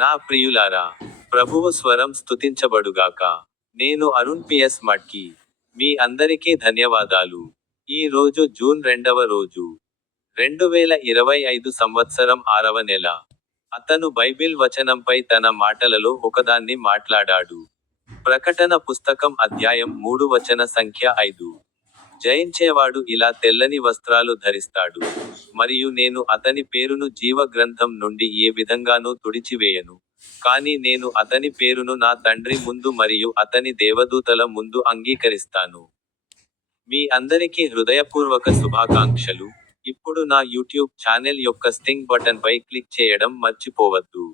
నా ప్రియులారా ప్రభువు స్వరం స్తుతించబడుగాక. నేను అరుణ్ పిఎస్ మట్కి మీ అందరికీ ధన్యవాదాలు. ఈ రోజు జూన్ రెండవ రోజు రెండు వేల ఇరవై ఐదు సంవత్సరం ఆరవ నెల. అతను బైబిల్ వచనంపై తన మాటలలో ఒకదాన్ని మాట్లాడాడు. ప్రకటన పుస్తకం అధ్యాయం మూడు వచన సంఖ్య ఐదు. జయించేవాడు ఇలా తెల్లని వస్త్రాలు ధరిస్తాడు. మరియు నేను అతని పేరును జీవ గ్రంథం నుండి ఏ విధంగానూ తుడిచివేయను. కానీ నేను అతని పేరును నా తండ్రి ముందు మరియు అతని దేవదూతల ముందు అంగీకరిస్తాను. మీ అందరికీ హృదయపూర్వక శుభాకాంక్షలు. ఇప్పుడు నా యూట్యూబ్ ఛానల్ యొక్క స్టింగ్ బటన్ పై క్లిక్ చేయడం మర్చిపోవద్దు.